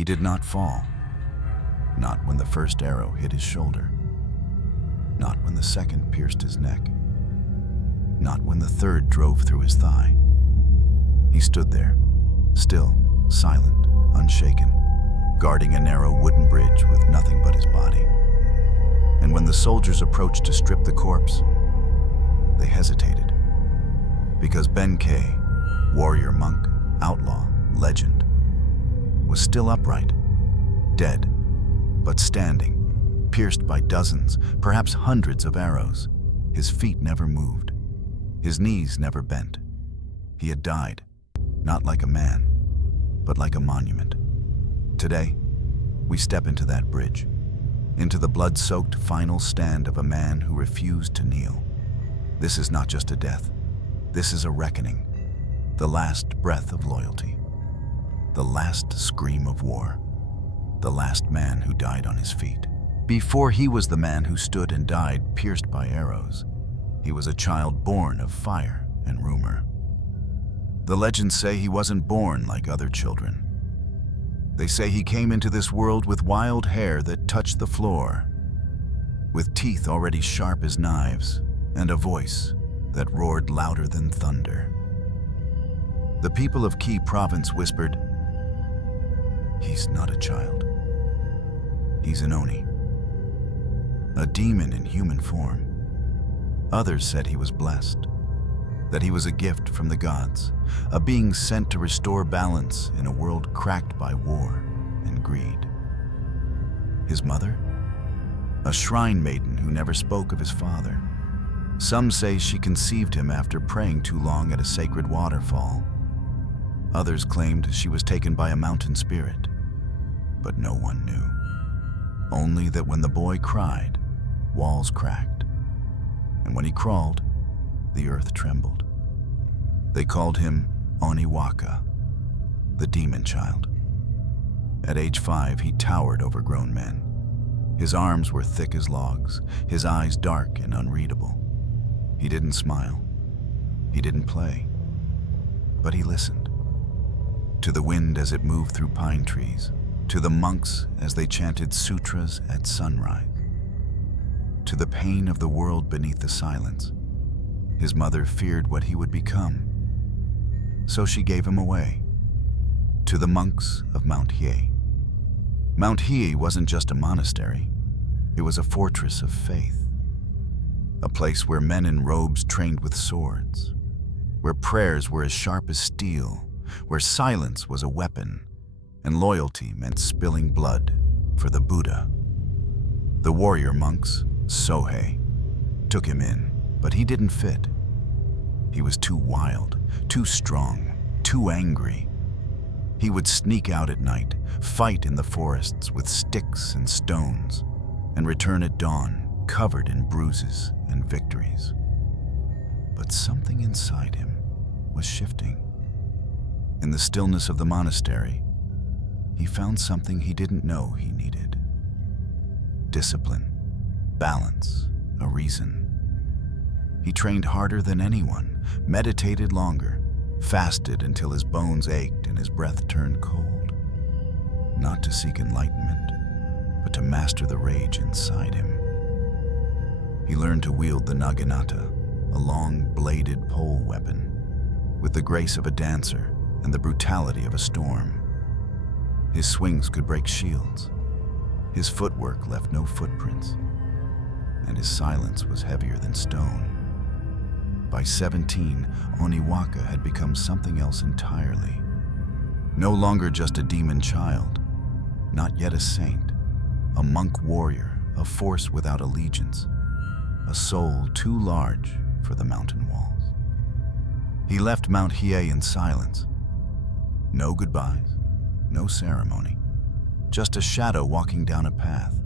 He did not fall. Not when the first arrow hit his shoulder. Not when the second pierced his neck. Not when the third drove through his thigh. He stood there, still, silent, unshaken, guarding a narrow wooden bridge with nothing but his body. And when the soldiers approached to strip the corpse, they hesitated. Because Benkei, warrior monk, outlaw, legend, was still upright, dead, but standing, pierced by dozens, perhaps hundreds of arrows. His feet never moved. His knees never bent. He had died, not like a man, but like a monument. Today, we step into that bridge, into the blood-soaked final stand of a man who refused to kneel. This is not just a death. This is a reckoning, the last breath of loyalty, the last scream of war, the last man who died on his feet. Before he was the man who stood and died pierced by arrows, he was a child born of fire and rumor. The legends say he wasn't born like other children. They say he came into this world with wild hair that touched the floor, with teeth already sharp as knives, and a voice that roared louder than thunder. The people of Ki province whispered, "He's not a child. He's an Oni, a demon in human form." Others said he was blessed, that he was a gift from the gods, a being sent to restore balance in a world cracked by war and greed. His mother? A shrine maiden who never spoke of his father. Some say she conceived him after praying too long at a sacred waterfall. Others claimed she was taken by a mountain spirit, but no one knew. Only that when the boy cried, walls cracked, and when he crawled, the earth trembled. They called him Oniwaka, the demon child. At age 5, he towered over grown men. His arms were thick as logs, his eyes dark and unreadable. He didn't smile. He didn't play. But he listened. To the wind as it moved through pine trees, to the monks as they chanted sutras at sunrise, to the pain of the world beneath the silence. His mother feared what he would become, so she gave him away to the monks of Mount Hiei. Mount Hiei wasn't just a monastery, it was a fortress of faith, a place where men in robes trained with swords, where prayers were as sharp as steel, where silence was a weapon, and loyalty meant spilling blood for the Buddha. The warrior monks, Sohei, took him in, but he didn't fit. He was too wild, too strong, too angry. He would sneak out at night, fight in the forests with sticks and stones, and return at dawn, covered in bruises and victories. But something inside him was shifting. In the stillness of the monastery, he found something he didn't know he needed. Discipline, balance, a reason. He trained harder than anyone, meditated longer, fasted until his bones ached and his breath turned cold. Not to seek enlightenment, but to master the rage inside him. He learned to wield the naginata, a long, bladed pole weapon, with the grace of a dancer and the brutality of a storm. His swings could break shields. His footwork left no footprints, and his silence was heavier than stone. By 17, Oniwaka had become something else entirely. No longer just a demon child, not yet a saint, a monk warrior, a force without allegiance, a soul too large for the mountain walls. He left Mount Hiei in silence. No goodbyes, no ceremony, just a shadow walking down a path,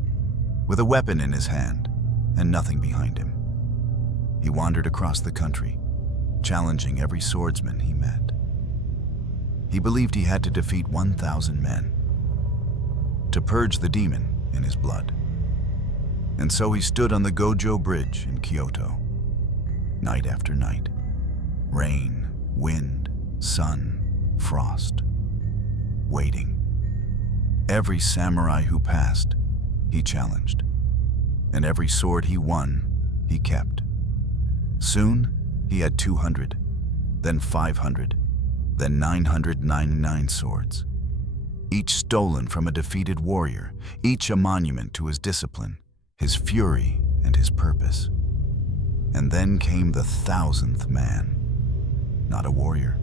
with a weapon in his hand and nothing behind him. He wandered across the country, challenging every swordsman he met. He believed he had to defeat 1,000 men, to purge the demon in his blood. And so he stood on the Gojo Bridge in Kyoto, night after night. Rain, wind, sun, frost, waiting. Every samurai who passed, he challenged. And every sword he won, he kept. Soon, he had 200, then 500, then 999 swords. Each stolen from a defeated warrior, each a monument to his discipline, his fury, and his purpose. And then came the 1,000th man. Not a warrior,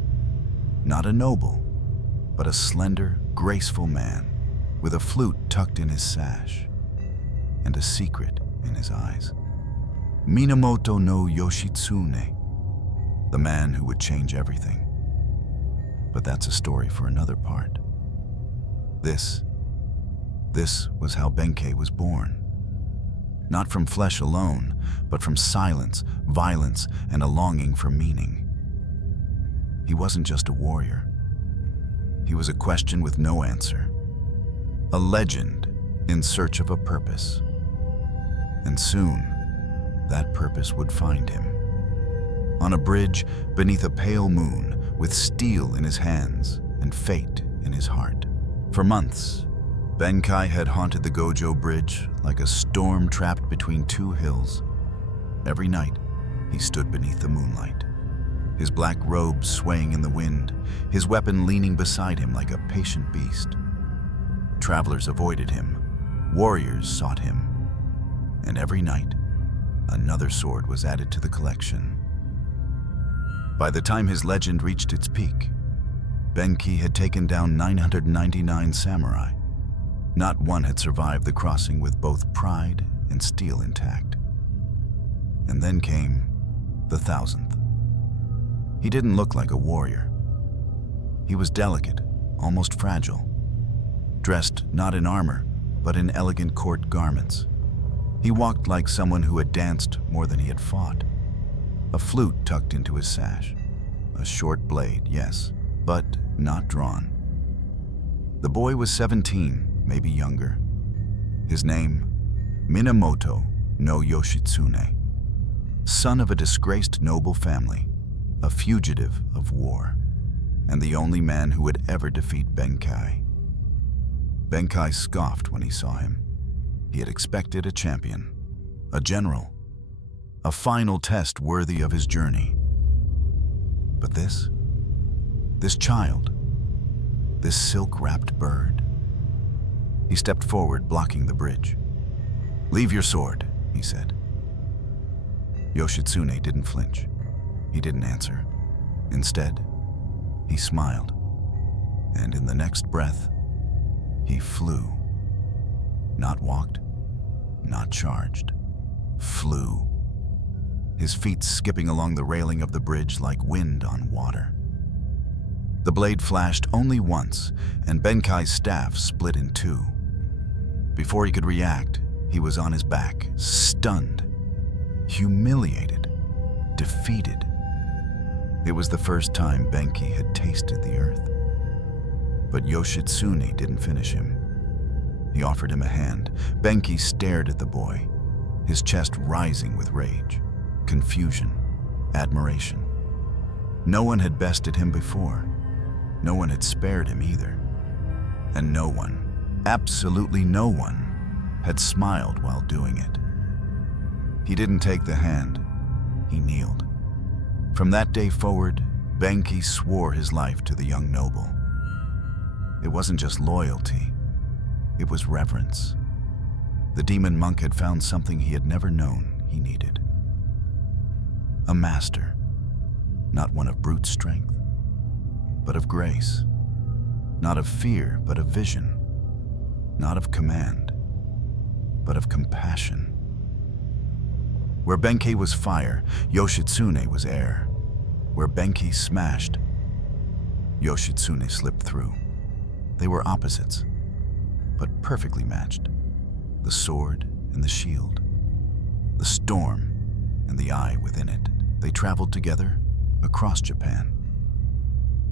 not a noble, but a slender, graceful man with a flute tucked in his sash and a secret in his eyes. Minamoto no Yoshitsune, the man who would change everything. But that's a story for another part. This was how Benkei was born. Not from flesh alone, but from silence, violence, and a longing for meaning. He wasn't just a warrior. He was a question with no answer. A legend in search of a purpose. And soon, that purpose would find him. On a bridge beneath a pale moon, with steel in his hands and fate in his heart. For months, Benkei had haunted the Gojo Bridge like a storm trapped between two hills. Every night, he stood beneath the moonlight, his black robe swaying in the wind, his weapon leaning beside him like a patient beast. Travelers avoided him, warriors sought him, and every night, another sword was added to the collection. By the time his legend reached its peak, Benkei had taken down 999 samurai. Not one had survived the crossing with both pride and steel intact. And then came the 1,000th. He didn't look like a warrior. He was delicate, almost fragile, dressed not in armor, but in elegant court garments. He walked like someone who had danced more than he had fought. A flute tucked into his sash. A short blade, yes, but not drawn. The boy was 17, maybe younger. His name, Minamoto no Yoshitsune. Son of a disgraced noble family, a fugitive of war, and the only man who would ever defeat Benkei. Benkei scoffed when he saw him. He had expected a champion, a general, a final test worthy of his journey. But this child, this silk-wrapped bird. He stepped forward, blocking the bridge. "Leave your sword," he said. Yoshitsune didn't flinch. He didn't answer. Instead, he smiled, and in the next breath, he flew. Not walked, not charged, flew. His feet skipping along the railing of the bridge like wind on water. The blade flashed only once, and Benkei's staff split in two. Before he could react, he was on his back, stunned, humiliated, defeated. It was the first time Benkei had tasted the earth. But Yoshitsune didn't finish him. He offered him a hand. Benkei stared at the boy, his chest rising with rage, confusion, admiration. No one had bested him before. No one had spared him either. And no one, absolutely no one, had smiled while doing it. He didn't take the hand. He kneeled. From that day forward, Benkei swore his life to the young noble. It wasn't just loyalty. It was reverence. The demon monk had found something he had never known he needed. A master, not one of brute strength, but of grace. Not of fear, but of vision. Not of command, but of compassion. Where Benkei was fire, Yoshitsune was air. Where Benkei smashed, Yoshitsune slipped through. They were opposites, but perfectly matched. The sword and the shield. The storm and the eye within it. They traveled together across Japan.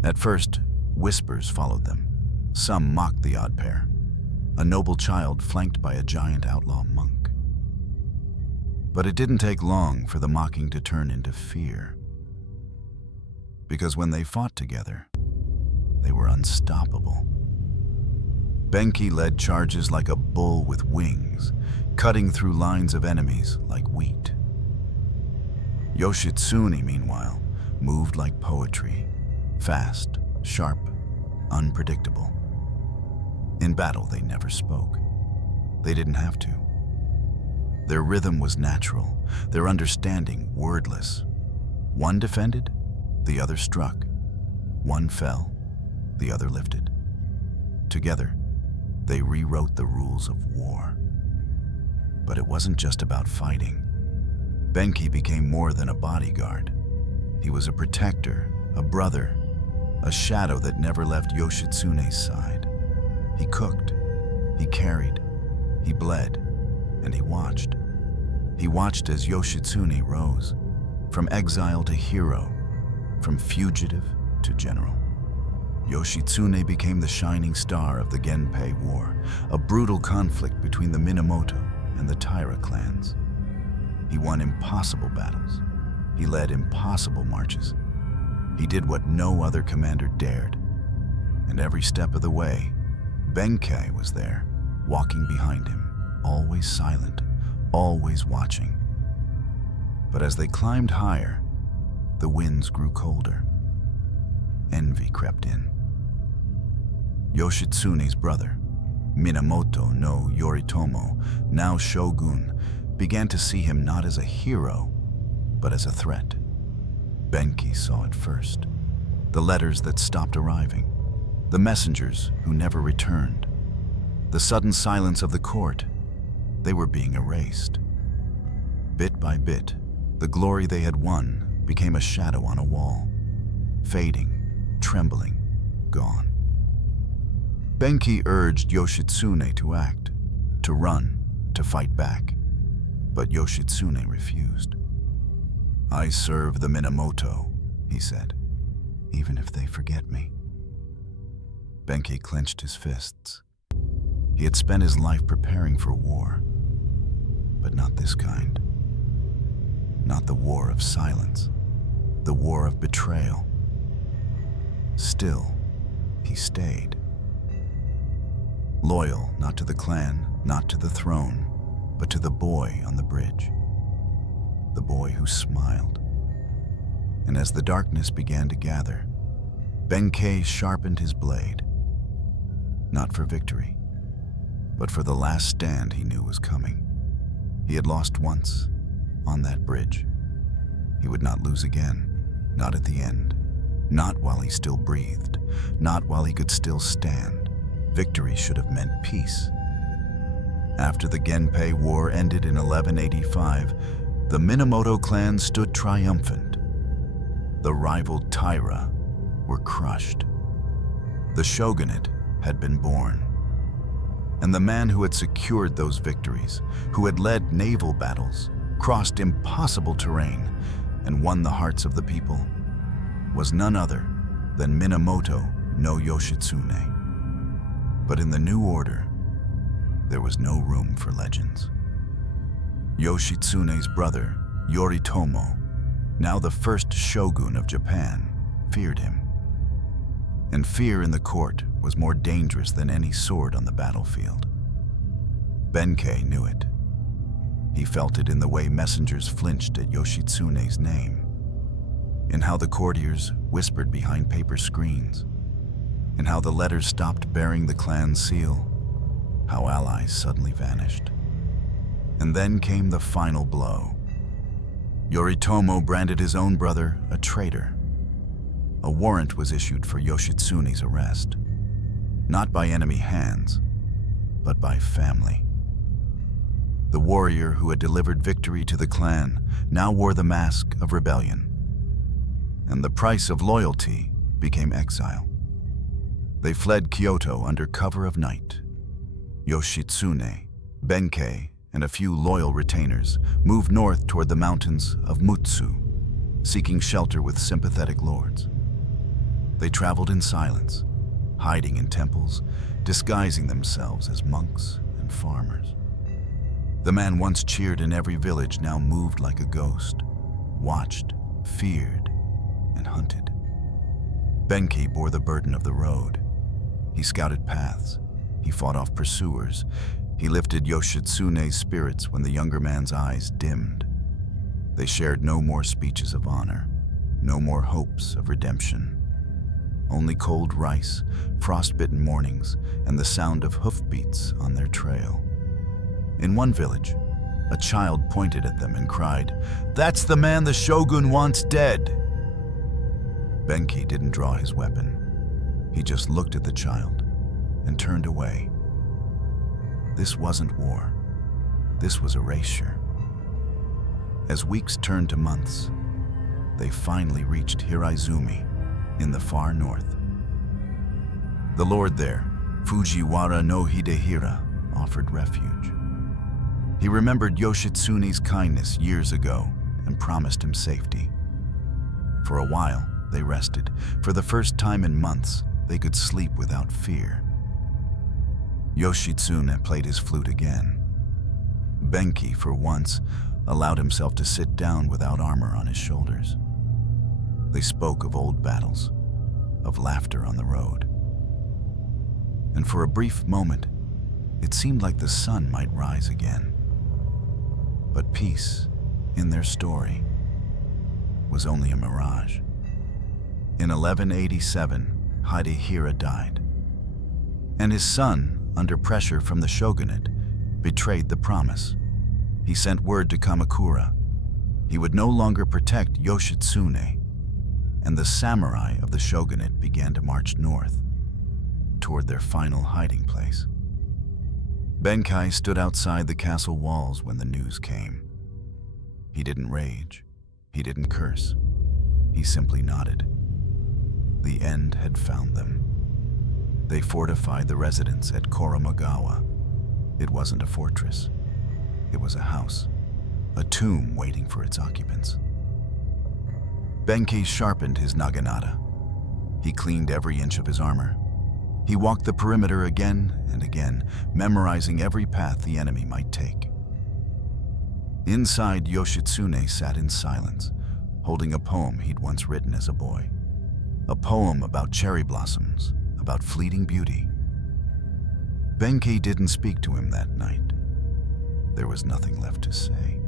At first, whispers followed them. Some mocked the odd pair. A noble child flanked by a giant outlaw monk. But it didn't take long for the mocking to turn into fear. Because when they fought together, they were unstoppable. Benkei led charges like a bull with wings, cutting through lines of enemies like wheat. Yoshitsune, meanwhile, moved like poetry, fast, sharp, unpredictable. In battle, they never spoke. They didn't have to. Their rhythm was natural, their understanding wordless. One defended, the other struck. One fell, the other lifted. Together, they rewrote the rules of war. But it wasn't just about fighting. Benkei became more than a bodyguard. He was a protector, a brother, a shadow that never left Yoshitsune's side. He cooked, he carried, he bled, and he watched. He watched as Yoshitsune rose, from exile to hero, from fugitive to general. Yoshitsune became the shining star of the Genpei War, a brutal conflict between the Minamoto and the Taira clans. He won impossible battles. He led impossible marches. He did what no other commander dared. And every step of the way, Benkei was there, walking behind him, always silent, always watching. But as they climbed higher, the winds grew colder. Envy crept in. Yoshitsune's brother, Minamoto no Yoritomo, now shogun, began to see him not as a hero, but as a threat. Benkei saw it first. The letters that stopped arriving, the messengers who never returned, the sudden silence of the court. They were being erased. Bit by bit, the glory they had won became a shadow on a wall, fading, trembling, gone. Benkei urged Yoshitsune to act, to run, to fight back, but Yoshitsune refused. "I serve the Minamoto," he said, "even if they forget me." Benkei clenched his fists. He had spent his life preparing for war, but not this kind. Not the war of silence, the war of betrayal. Still, he stayed. Loyal not to the clan, not to the throne, but to the boy on the bridge. The boy who smiled. And as the darkness began to gather, Benkei sharpened his blade. Not for victory, but for the last stand he knew was coming. He had lost once, on that bridge. He would not lose again, not at the end, not while he still breathed, not while he could still stand. Victory should have meant peace. After the Genpei War ended in 1185, the Minamoto clan stood triumphant. The rival Taira were crushed. The shogunate had been born. And the man who had secured those victories, who had led naval battles, crossed impossible terrain, and won the hearts of the people, was none other than Minamoto no Yoshitsune. But in the new order, there was no room for legends. Yoshitsune's brother, Yoritomo, now the first shogun of Japan, feared him. And fear in the court was more dangerous than any sword on the battlefield. Benkei knew it. He felt it in the way messengers flinched at Yoshitsune's name, in how the courtiers whispered behind paper screens, in how the letters stopped bearing the clan seal, how allies suddenly vanished. And then came the final blow. Yoritomo branded his own brother a traitor. A warrant was issued for Yoshitsune's arrest, not by enemy hands, but by family. The warrior who had delivered victory to the clan now wore the mask of rebellion, and the price of loyalty became exile. They fled Kyoto under cover of night. Yoshitsune, Benkei, and a few loyal retainers moved north toward the mountains of Mutsu, seeking shelter with sympathetic lords. They traveled in silence, hiding in temples, disguising themselves as monks and farmers. The man once cheered in every village now moved like a ghost, watched, feared, and hunted. Benkei bore the burden of the road. He scouted paths. He fought off pursuers. He lifted Yoshitsune's spirits when the younger man's eyes dimmed. They shared no more speeches of honor, no more hopes of redemption. Only cold rice, frost-bitten mornings, and the sound of hoofbeats on their trail. In one village, a child pointed at them and cried, "That's the man the shogun wants dead!" Benkei didn't draw his weapon. He just looked at the child and turned away. This wasn't war. This was erasure. As weeks turned to months, they finally reached Hiraizumi in the far north. The lord there, Fujiwara no Hidehira, offered refuge. He remembered Yoshitsune's kindness years ago and promised him safety. For a while, they rested. For the first time in months, they could sleep without fear. Yoshitsune played his flute again. Benkei, for once, allowed himself to sit down without armor on his shoulders. They spoke of old battles, of laughter on the road. And for a brief moment, it seemed like the sun might rise again. But peace, in their story, was only a mirage. In 1187, Hidehira died, and his son, under pressure from the shogunate, betrayed the promise. He sent word to Kamakura. He would no longer protect Yoshitsune, and the samurai of the shogunate began to march north, toward their final hiding place. Benkei stood outside the castle walls when the news came. He didn't rage. He didn't curse. He simply nodded. The end had found them. They fortified the residence at Koromagawa. It wasn't a fortress. It was a house, a tomb waiting for its occupants. Benkei sharpened his naginata. He cleaned every inch of his armor. He walked the perimeter again and again, memorizing every path the enemy might take. Inside, Yoshitsune sat in silence, holding a poem he'd once written as a boy. A poem about cherry blossoms, about fleeting beauty. Benkei didn't speak to him that night. There was nothing left to say.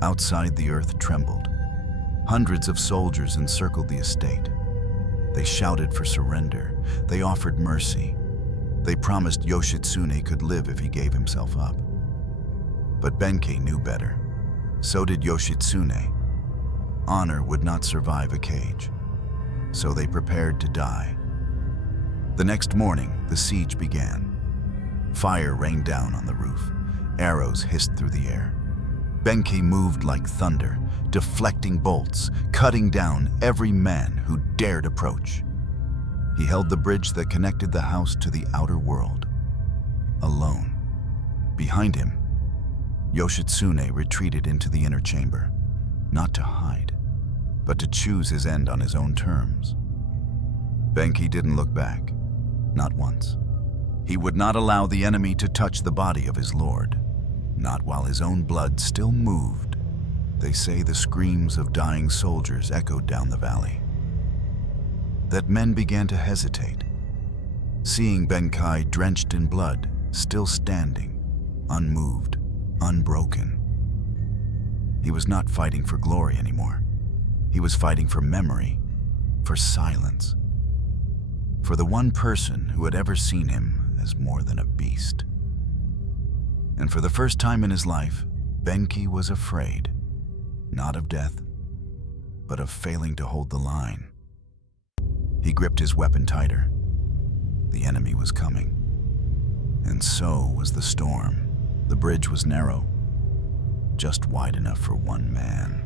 Outside, the earth trembled. Hundreds of soldiers encircled the estate. They shouted for surrender. They offered mercy. They promised Yoshitsune could live if he gave himself up. But Benkei knew better. So did Yoshitsune. Honor would not survive a cage. So they prepared to die. The next morning, the siege began. Fire rained down on the roof. Arrows hissed through the air. Benkei moved like thunder, deflecting bolts, cutting down every man who dared approach. He held the bridge that connected the house to the outer world, alone. Behind him, Yoshitsune retreated into the inner chamber, not to hide, but to choose his end on his own terms. Benkei didn't look back, not once. He would not allow the enemy to touch the body of his lord, not while his own blood still moved. They say the screams of dying soldiers echoed down the valley. That men began to hesitate, seeing Benkei drenched in blood, still standing, unmoved, unbroken. He was not fighting for glory anymore. He was fighting for memory, for silence, for the one person who had ever seen him as more than a beast. And for the first time in his life, Benkei was afraid, not of death, but of failing to hold the line. He gripped his weapon tighter. The enemy was coming. And so was the storm. The bridge was narrow, just wide enough for one man.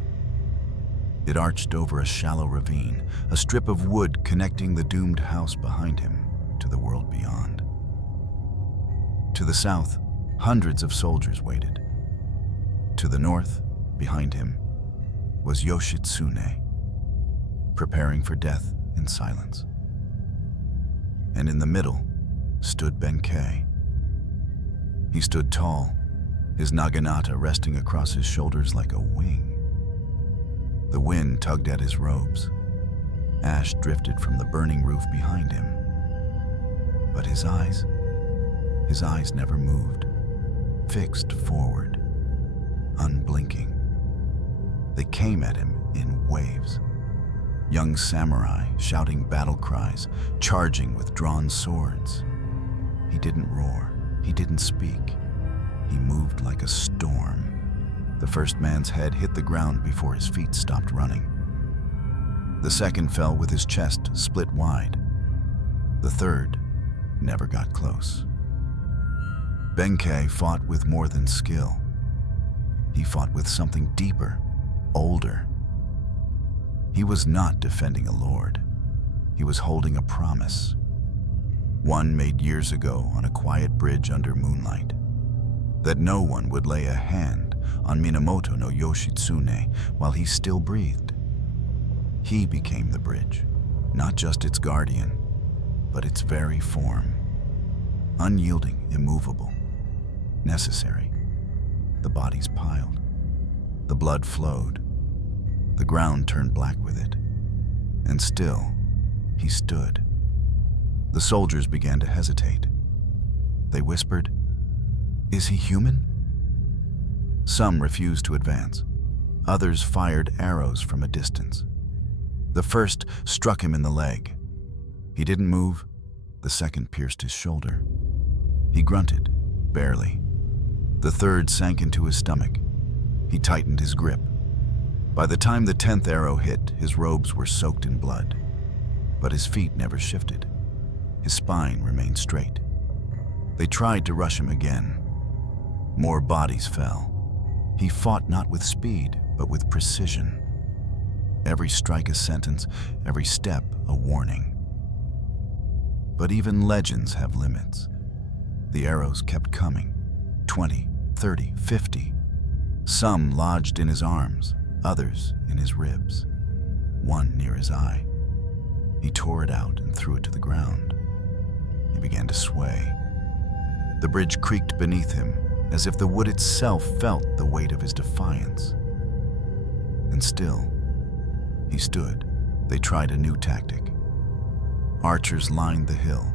It arched over a shallow ravine, a strip of wood connecting the doomed house behind him to the world beyond. To the south, hundreds of soldiers waited. To the north, behind him, was Yoshitsune, preparing for death in silence. And in the middle stood Benkei. He stood tall, his naginata resting across his shoulders like a wing. The wind tugged at his robes. Ash drifted from the burning roof behind him. But his eyes, His eyes never moved, fixed forward, unblinking. They came at him in waves. Young samurai shouting battle cries, charging with drawn swords. He didn't roar, he didn't speak. He moved like a storm. The first man's head hit the ground before his feet stopped running. The second fell with his chest split wide. The third never got close. Benkei fought with more than skill. He fought with something deeper, older. He was not defending a lord. He was holding a promise. One made years ago on a quiet bridge under moonlight. That no one would lay a hand on Minamoto no Yoshitsune while he still breathed. He became the bridge, not just its guardian, but its very form. Unyielding, immovable, necessary. The bodies piled. The blood flowed. The ground turned black with it. And still, he stood. The soldiers began to hesitate. They whispered, "Is he human?" Some refused to advance. Others fired arrows from a distance. The first struck him in the leg. He didn't move. The second pierced his shoulder. He grunted, barely. The third sank into his stomach. He tightened his grip. By the time the 10th arrow hit, his robes were soaked in blood. But his feet never shifted. His spine remained straight. They tried to rush him again. More bodies fell. He fought not with speed, but with precision. Every strike a sentence, every step a warning. But even legends have limits. The arrows kept coming, 20, 30, 50. Some lodged in his arms, others in his ribs, one near his eye. He tore it out and threw it to the ground. He began to sway. The bridge creaked beneath him, as if the wood itself felt the weight of his defiance. And still, he stood. They tried a new tactic. Archers lined the hill.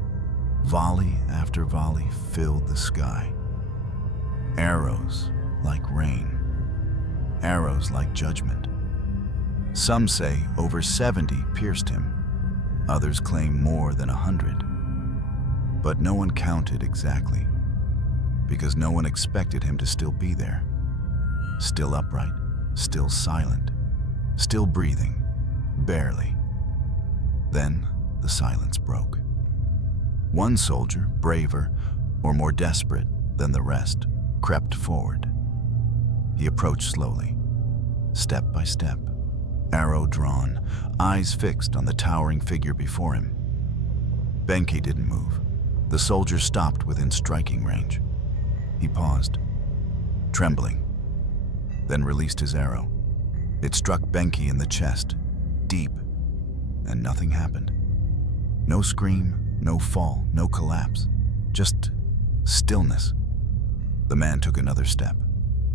Volley after volley filled the sky. Arrows like rain. Arrows like judgment. Some say over 70 pierced him. Others claim more than 100. But no one counted exactly, because no one expected him to still be there. Still upright, still silent, still breathing, barely. Then the silence broke. One soldier, braver or more desperate than the rest, crept forward. He approached slowly, step by step, arrow drawn, eyes fixed on the towering figure before him. Benkei didn't move. The soldier stopped within striking range. He paused, trembling, then released his arrow. It struck Benkei in the chest, deep, and nothing happened. No scream, no fall, no collapse, just stillness. The man took another step.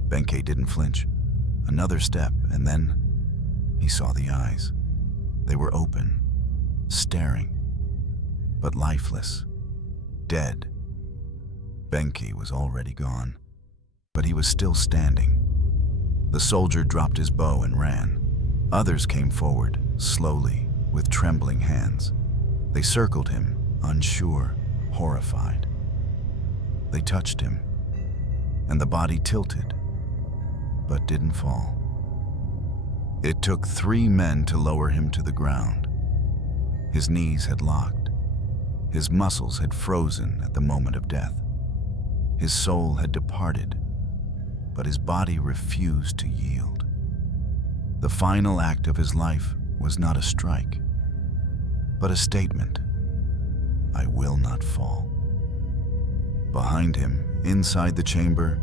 Benkei didn't flinch. Another step, and then he saw the eyes. They were open, staring, but lifeless, dead. Benkei was already gone, but he was still standing. The soldier dropped his bow and ran. Others came forward, slowly, with trembling hands. They circled him, unsure, horrified. They touched him, and the body tilted, but didn't fall. It took 3 men to lower him to the ground. His knees had locked. His muscles had frozen at the moment of death. His soul had departed, but his body refused to yield. The final act of his life was not a strike, but a statement. I will not fall. Behind him, inside the chamber,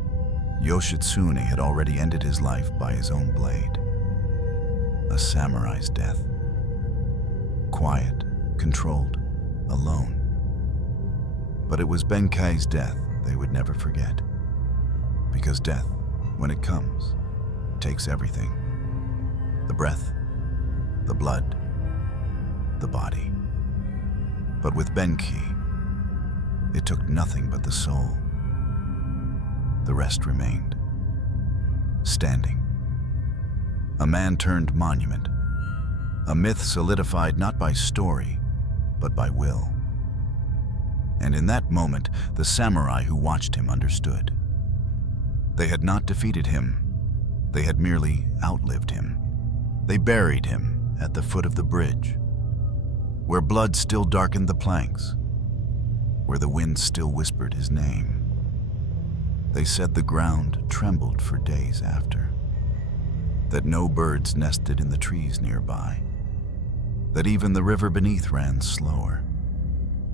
Yoshitsune had already ended his life by his own blade. A samurai's death. Quiet, controlled, alone. But it was Benkei's death they would never forget. Because death, when it comes, takes everything. The breath, the blood, the body. But with Benkei, It took nothing but the soul. The rest remained, standing. A man-turned monument, a myth solidified not by story, but by will. And in that moment, the samurai who watched him understood. They had not defeated him, they had merely outlived him. They buried him at the foot of the bridge, where blood still darkened the planks, where the wind still whispered his name. They said the ground trembled for days after, that no birds nested in the trees nearby, that even the river beneath ran slower,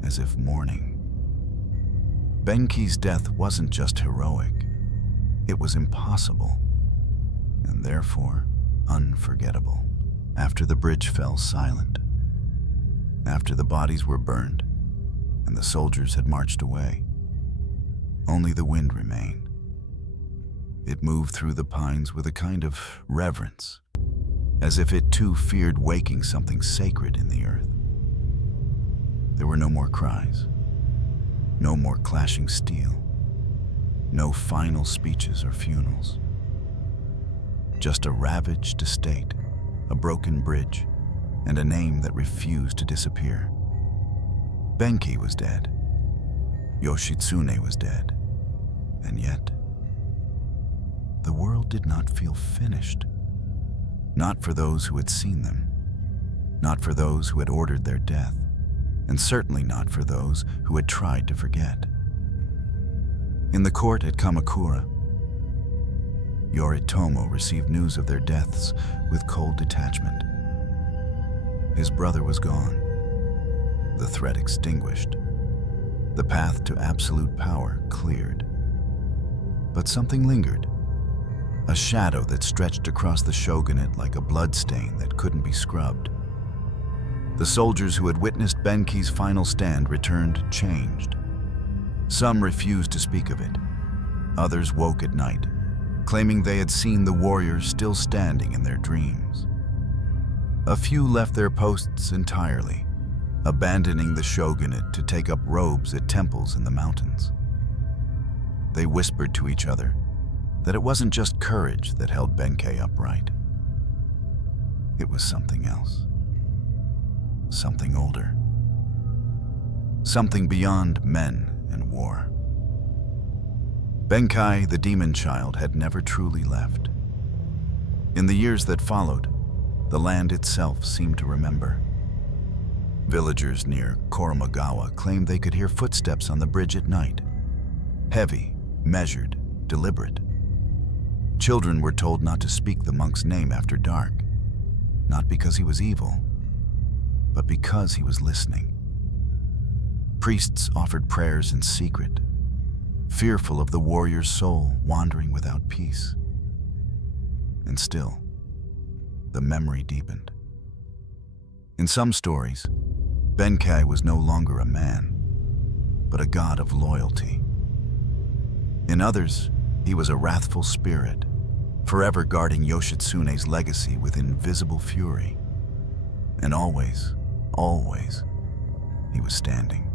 as if mourning. Benkei's death wasn't just heroic, it was impossible, and therefore unforgettable. After the bridge fell silent, after the bodies were burned and the soldiers had marched away, only the wind remained. It moved through the pines with a kind of reverence, as if it too feared waking something sacred in the earth. There were no more cries, no more clashing steel, no final speeches or funerals. Just a ravaged estate, a broken bridge, and a name that refused to disappear. Benkei was dead. Yoshitsune was dead. And yet, the world did not feel finished. Not for those who had seen them, not for those who had ordered their death, and certainly not for those who had tried to forget. In the court at Kamakura, Yoritomo received news of their deaths with cold detachment. His brother was gone, the threat extinguished, the path to absolute power cleared. But something lingered, a shadow that stretched across the shogunate like a bloodstain that couldn't be scrubbed. The soldiers who had witnessed Benkei's final stand returned changed. Some refused to speak of it. Others woke at night, claiming they had seen the warriors still standing in their dreams. A few left their posts entirely, abandoning the shogunate to take up robes at temples in the mountains. They whispered to each other that it wasn't just courage that held Benkei upright. It was something else. Something older. Something beyond men and war. Benkei, the demon child, had never truly left. In the years that followed, the land itself seemed to remember. Villagers near Koromagawa claimed they could hear footsteps on the bridge at night. Heavy, measured, deliberate. Children were told not to speak the monk's name after dark, not because he was evil, but because he was listening. Priests offered prayers in secret, fearful of the warrior's soul wandering without peace. And still, the memory deepened. In some stories, Benkei was no longer a man, but a god of loyalty. In others, he was a wrathful spirit, forever guarding Yoshitsune's legacy with invisible fury. And always, always, he was standing.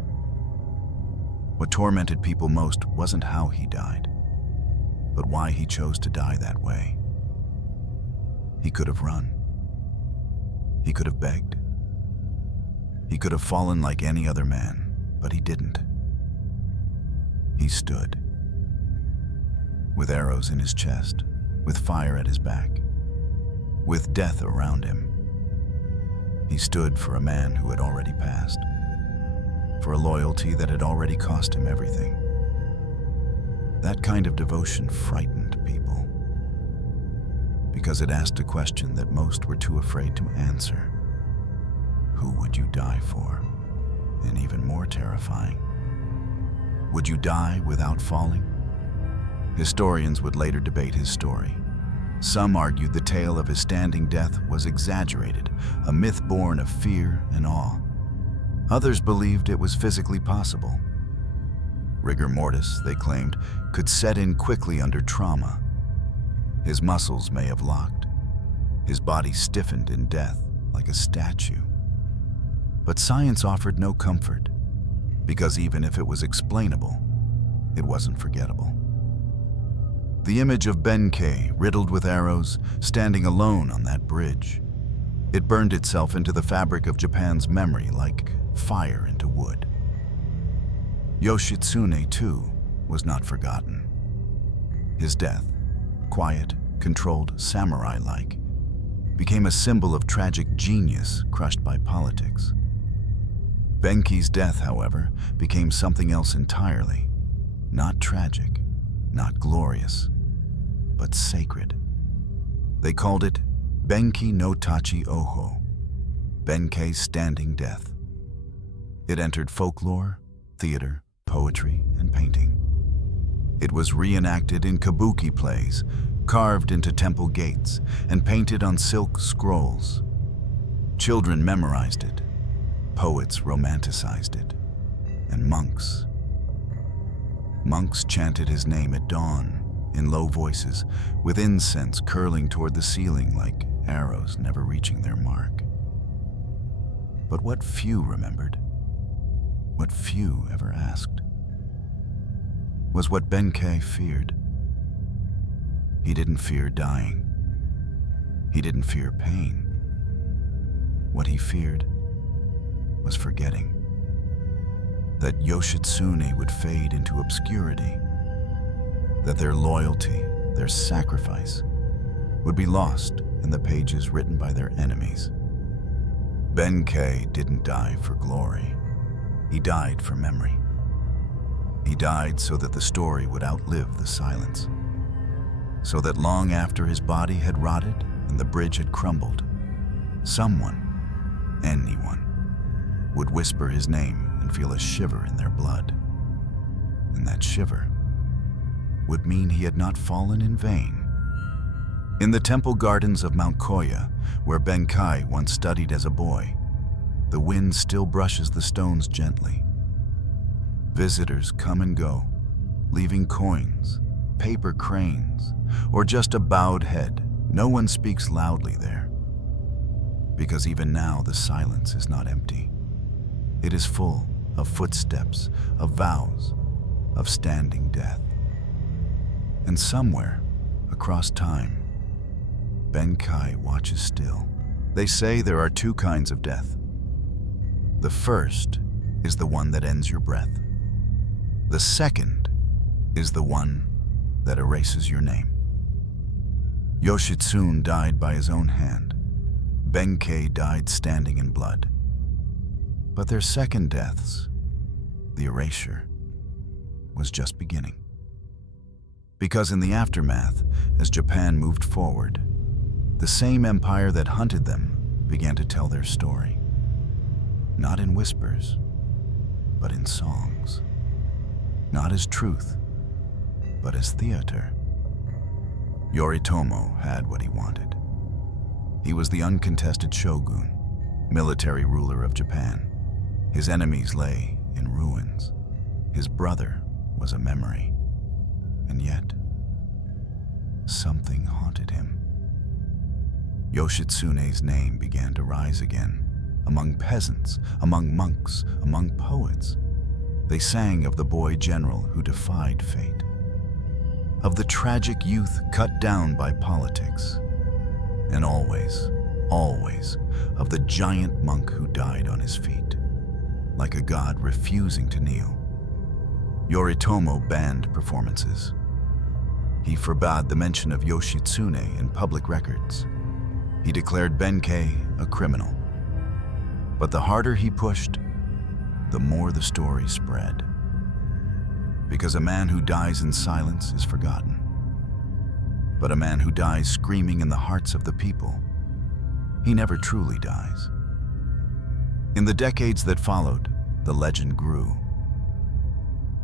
What tormented people most wasn't how he died, but why he chose to die that way. He could have run. He could have begged. He could have fallen like any other man, but he didn't. He stood, with arrows in his chest, with fire at his back, with death around him. He stood for a man who had already passed, for a loyalty that had already cost him everything. That kind of devotion frightened people, because it asked a question that most were too afraid to answer. Who would you die for? And even more terrifying, would you die without falling? Historians would later debate his story. Some argued the tale of his standing death was exaggerated, a myth born of fear and awe. Others believed it was physically possible. Rigor mortis, they claimed, could set in quickly under trauma. His muscles may have locked. His body stiffened in death like a statue. But science offered no comfort. because even if it was explainable, it wasn't forgettable. The image of Benkei, riddled with arrows, standing alone on that bridge. It burned itself into the fabric of Japan's memory like fire into wood. Yoshitsune, too, was not forgotten. His death, quiet, controlled, samurai-like, became a symbol of tragic genius crushed by politics. Benkei's death, however, became something else entirely. Not tragic, not glorious, but sacred. They called it Benkei no Tachi Oho, Benkei's standing death. It entered folklore, theater, poetry, and painting. It was reenacted in kabuki plays, carved into temple gates, and painted on silk scrolls. Children memorized it, poets romanticized it, and monks chanted his name at dawn in low voices, with incense curling toward the ceiling like arrows never reaching their mark. But what few remembered, what few ever asked, was what Benkei feared. He didn't fear dying. He didn't fear pain. What he feared was forgetting. That Yoshitsune would fade into obscurity. That their loyalty, their sacrifice, would be lost in the pages written by their enemies. Benkei didn't die for glory. He died for memory. He died so that the story would outlive the silence. So that long after his body had rotted and the bridge had crumbled, someone, anyone, would whisper his name and feel a shiver in their blood. And that shiver would mean he had not fallen in vain. In the temple gardens of Mount Koya, where Benkei once studied as a boy, the wind still brushes the stones gently. Visitors come and go, leaving coins, paper cranes, or just a bowed head. No one speaks loudly there, because even now the silence is not empty. It is full of footsteps, of vows, of standing death. And somewhere, across time, Benkei watches still. They say there are two kinds of death. The first is the one that ends your breath. The second is the one that erases your name. Yoshitsune died by his own hand. Benkei died standing in blood. But their second deaths, the erasure, was just beginning. Because in the aftermath, as Japan moved forward, the same empire that hunted them began to tell their story. Not in whispers, but in songs. Not as truth, but as theater. Yoritomo had what he wanted. He was the uncontested shogun, military ruler of Japan. His enemies lay in ruins. His brother was a memory. And yet, something haunted him. Yoshitsune's name began to rise again, among peasants, among monks, among poets. They sang of the boy general who defied fate, of the tragic youth cut down by politics, and always, always, of the giant monk who died on his feet, like a god refusing to kneel. Yoritomo banned performances. He forbade the mention of Yoshitsune in public records. He declared Benkei a criminal. But the harder he pushed, the more the story spread. Because a man who dies in silence is forgotten. But a man who dies screaming in the hearts of the people, he never truly dies. In the decades that followed, the legend grew.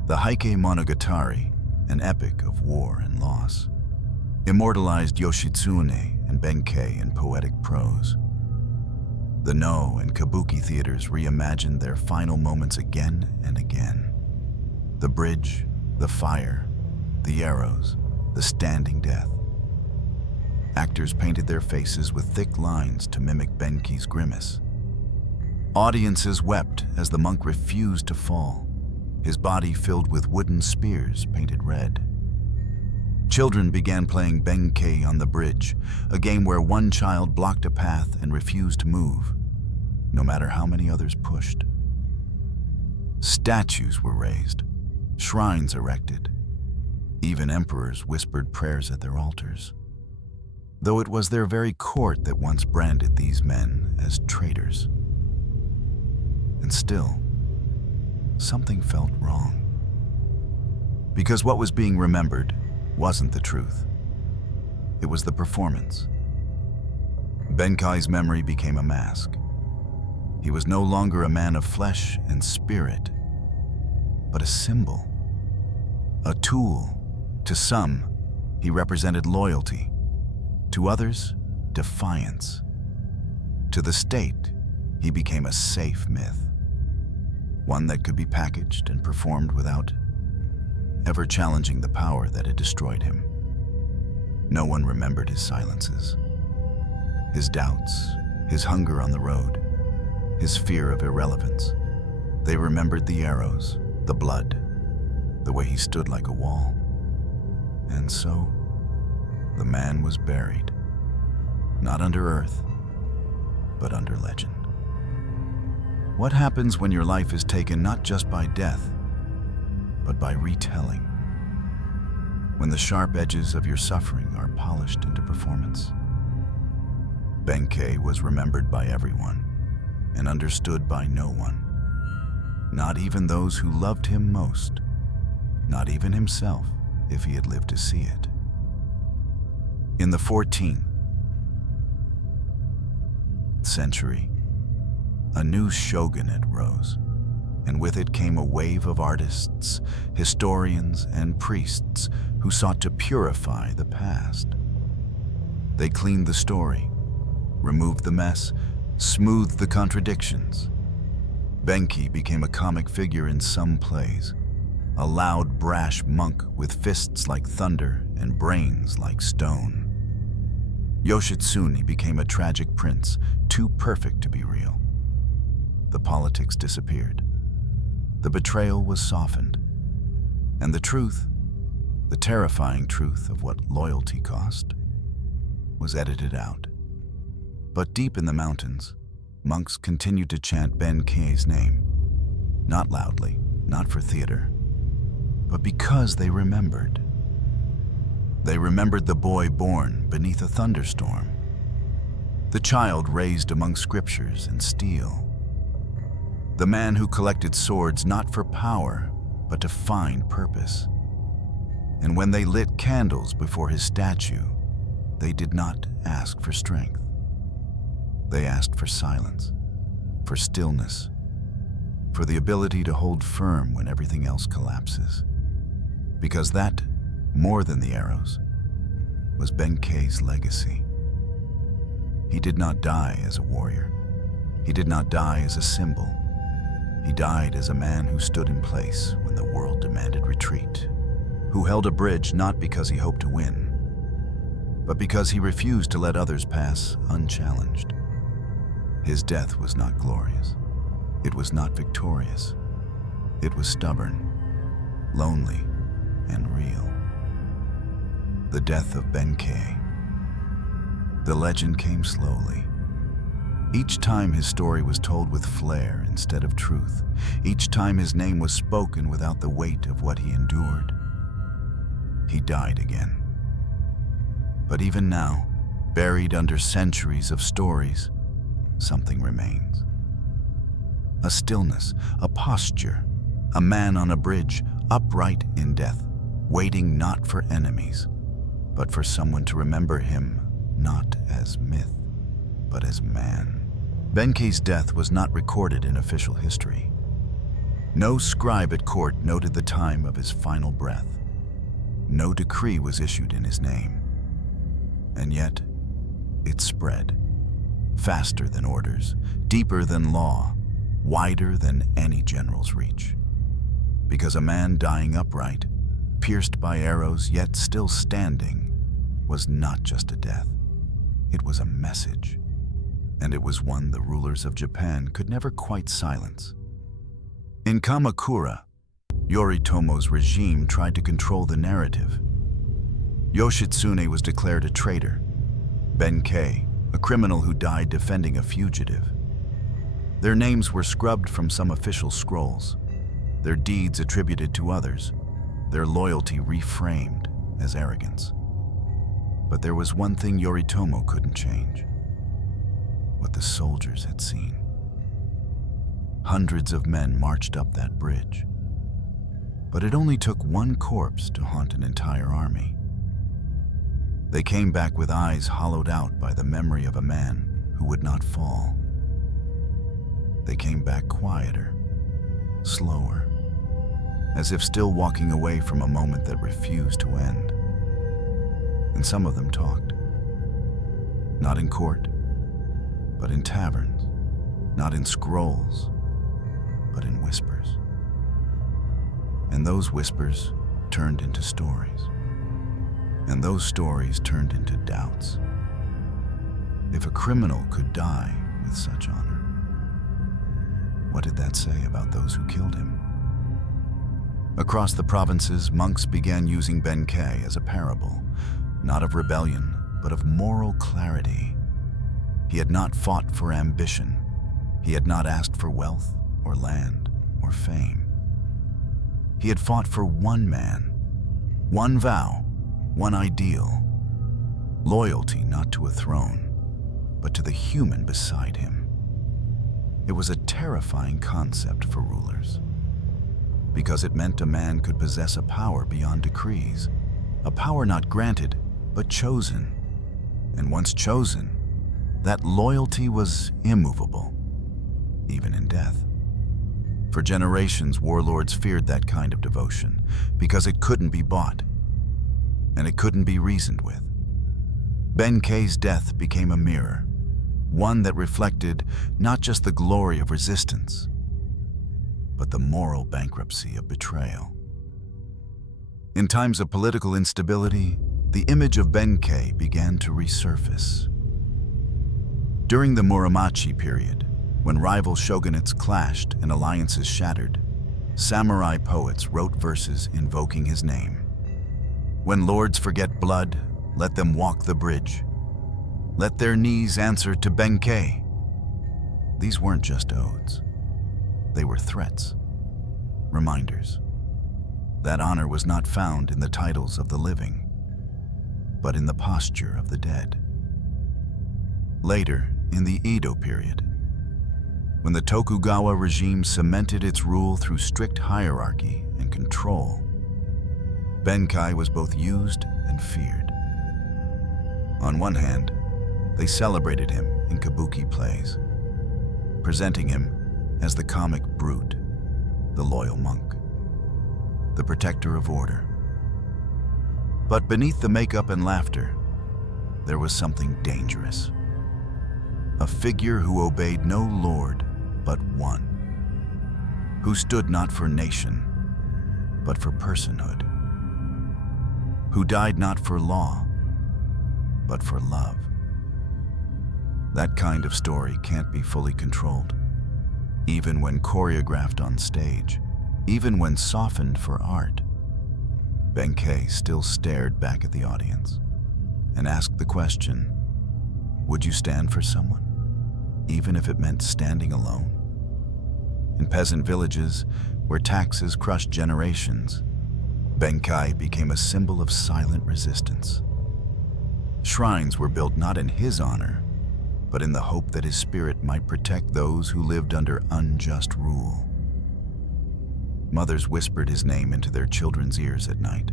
The Heike Monogatari, an epic of war and loss, immortalized Yoshitsune and Benkei in poetic prose. The No and Kabuki theaters reimagined their final moments again and again. The bridge, the fire, the arrows, the standing death. Actors painted their faces with thick lines to mimic Benkei's grimace. Audiences wept as the monk refused to fall, his body filled with wooden spears painted red. Children began playing Benkei on the bridge, a game where one child blocked a path and refused to move, no matter how many others pushed. Statues were raised, shrines erected. Even emperors whispered prayers at their altars, though it was their very court that once branded these men as traitors. And still, something felt wrong. Because what was being remembered wasn't the truth. It was the performance. Benkei's memory became a mask. He was no longer a man of flesh and spirit, but a symbol, a tool. To some, he represented loyalty. To others, defiance. To the state, he became a safe myth, one that could be packaged and performed without ever challenging the power that had destroyed him. No one remembered his silences, his doubts, his hunger on the road, his fear of irrelevance. They remembered the arrows, the blood, the way he stood like a wall. And so, the man was buried, not under earth, but under legend. What happens when your life is taken not just by death, but by retelling? When the sharp edges of your suffering are polished into performance? Benkei was remembered by everyone and understood by no one. Not even those who loved him most, not even himself, if he had lived to see it. In the 14th century, a new shogunate rose, and with it came a wave of artists, historians, and priests who sought to purify the past. They cleaned the story, removed the mess, smoothed the contradictions. Benkei became a comic figure in some plays, a loud, brash monk with fists like thunder and brains like stone. Yoshitsune became a tragic prince, too perfect to be real. The politics disappeared. The betrayal was softened. And the truth, the terrifying truth of what loyalty cost, was edited out. But deep in the mountains, monks continued to chant Benkei's name, not loudly, not for theater, but because they remembered. They remembered the boy born beneath a thunderstorm, the child raised among scriptures and steel, the man who collected swords not for power, but to find purpose. And when they lit candles before his statue, they did not ask for strength. They asked for silence, for stillness, for the ability to hold firm when everything else collapses. Because that, more than the arrows, was Benkei's legacy. He did not die as a warrior. He did not die as a symbol. He died as a man who stood in place when the world demanded retreat, who held a bridge not because he hoped to win, but because he refused to let others pass unchallenged. His death was not glorious. It was not victorious. It was stubborn, lonely, and real. The death of Benkei. The legend came slowly. Each time his story was told with flair instead of truth. Each time his name was spoken without the weight of what he endured. He died again. But even now, buried under centuries of stories, something remains. A stillness, a posture, a man on a bridge, upright in death, waiting not for enemies, but for someone to remember him not as myth, but as man. Benkei's death was not recorded in official history. No scribe at court noted the time of his final breath. No decree was issued in his name. And yet, it spread, faster than orders, deeper than law, wider than any general's reach. Because a man dying upright, pierced by arrows yet still standing, was not just a death. It was a message. And it was one the rulers of Japan could never quite silence. In Kamakura, Yoritomo's regime tried to control the narrative. Yoshitsune was declared a traitor. Benkei, a criminal who died defending a fugitive. Their names were scrubbed from some official scrolls, their deeds attributed to others, their loyalty reframed as arrogance. But there was one thing Yoritomo couldn't change: what the soldiers had seen. Hundreds of men marched up that bridge, but it only took one corpse to haunt an entire army. They came back with eyes hollowed out by the memory of a man who would not fall. They came back quieter, slower, as if still walking away from a moment that refused to end. And some of them talked. Not in court, but in taverns. Not in scrolls, but in whispers. And those whispers turned into stories. And those stories turned into doubts. If a criminal could die with such honor, what did that say about those who killed him? Across the provinces, monks began using Benkei as a parable, not of rebellion, but of moral clarity. He had not fought for ambition. He had not asked for wealth or land or fame. He had fought for one man, one vow, one ideal. Loyalty not to a throne, but to the human beside him. It was a terrifying concept for rulers, because it meant a man could possess a power beyond decrees, a power not granted, but chosen. And once chosen, that loyalty was immovable, even in death. For generations, warlords feared that kind of devotion because it couldn't be bought, and it couldn't be reasoned with. Benkei's death became a mirror, one that reflected not just the glory of resistance, but the moral bankruptcy of betrayal. In times of political instability, the image of Benkei began to resurface. During the Muromachi period, when rival shogunates clashed and alliances shattered, samurai poets wrote verses invoking his name. When lords forget blood, let them walk the bridge. Let their knees answer to Benkei. These weren't just odes. They were threats, reminders. That honor was not found in the titles of the living, but in the posture of the dead. Later, in the Edo period, when the Tokugawa regime cemented its rule through strict hierarchy and control, Benkei was both used and feared. On one hand, they celebrated him in kabuki plays, presenting him as the comic brute, the loyal monk, the protector of order. But beneath the makeup and laughter, there was something dangerous. A figure who obeyed no lord but one, who stood not for nation, but for personhood, who died not for law, but for love. That kind of story can't be fully controlled, even when choreographed on stage, even when softened for art. Benkei still stared back at the audience and asked the question, would you stand for someone, even if it meant standing alone? In peasant villages, where taxes crushed generations, Benkei became a symbol of silent resistance. Shrines were built not in his honor, but in the hope that his spirit might protect those who lived under unjust rule. Mothers whispered his name into their children's ears at night,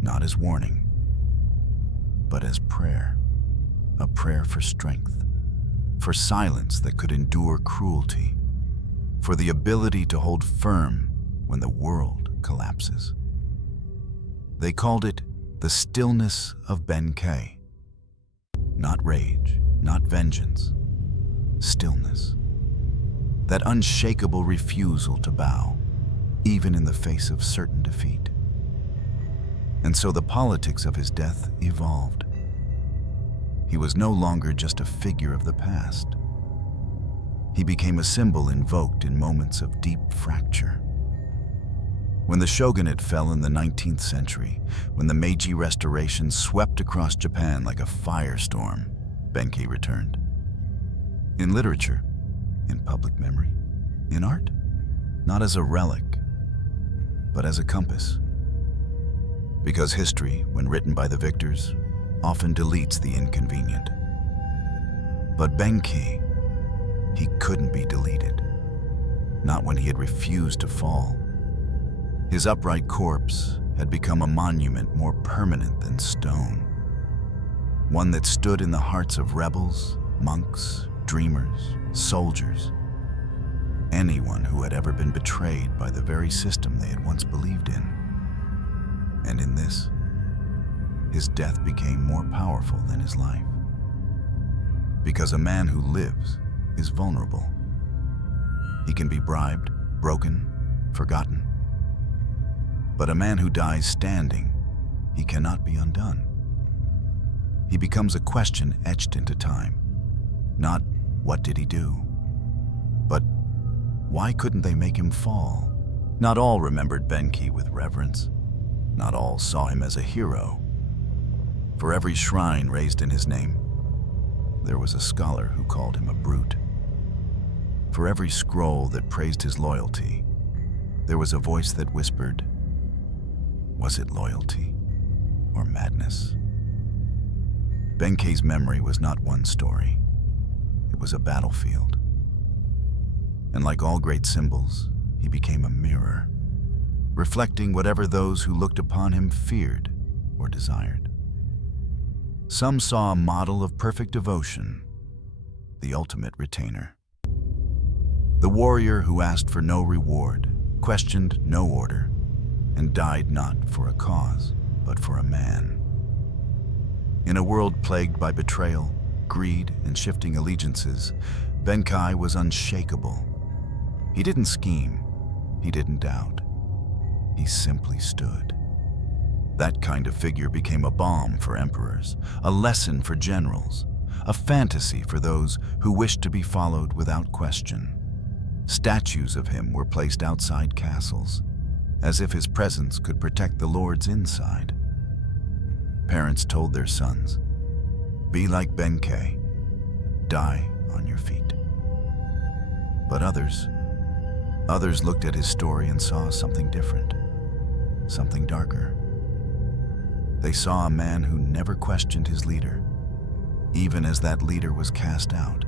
not as warning, but as prayer, a prayer for strength, for silence that could endure cruelty, for the ability to hold firm when the world collapses. They called it the stillness of Benkei. Not rage, not vengeance, stillness. That unshakable refusal to bow, even in the face of certain defeat. And so the politics of his death evolved. He was no longer just a figure of the past. He became a symbol invoked in moments of deep fracture, When the shogunate fell in the 19th century, when the Meiji Restoration swept across Japan like a firestorm, Benkei returned. In literature, in public memory, in art, not as a relic, but as a compass. Because history, when written by the victors, often deletes the inconvenient. But Benkei, he couldn't be deleted. Not when he had refused to fall. His upright corpse had become a monument more permanent than stone. One that stood in the hearts of rebels, monks, dreamers, soldiers, anyone who had ever been betrayed by the very system they had once believed in. And in this, his death became more powerful than his life. Because a man who lives is vulnerable. He can be bribed, broken, forgotten. But a man who dies standing, he cannot be undone. He becomes a question etched into time. Not, what did he do? But, why couldn't they make him fall? Not all remembered Benkei with reverence. Not all saw him as a hero. For every shrine raised in his name, there was a scholar who called him a brute. For every scroll that praised his loyalty, there was a voice that whispered, was it loyalty or madness? Benkei's memory was not one story. It was a battlefield. And like all great symbols, he became a mirror, reflecting whatever those who looked upon him feared or desired. Some saw a model of perfect devotion, the ultimate retainer. The warrior who asked for no reward, questioned no order, and died not for a cause, but for a man. In a world plagued by betrayal, greed, and shifting allegiances, Benkei was unshakable. He didn't scheme, he didn't doubt. He simply stood. That kind of figure became a balm for emperors, a lesson for generals, a fantasy for those who wished to be followed without question. Statues of him were placed outside castles, as if his presence could protect the lord's inside. Parents told their sons, be like Benkei, die on your feet. But others looked at his story and saw something different, something darker. They saw a man who never questioned his leader, even as that leader was cast out,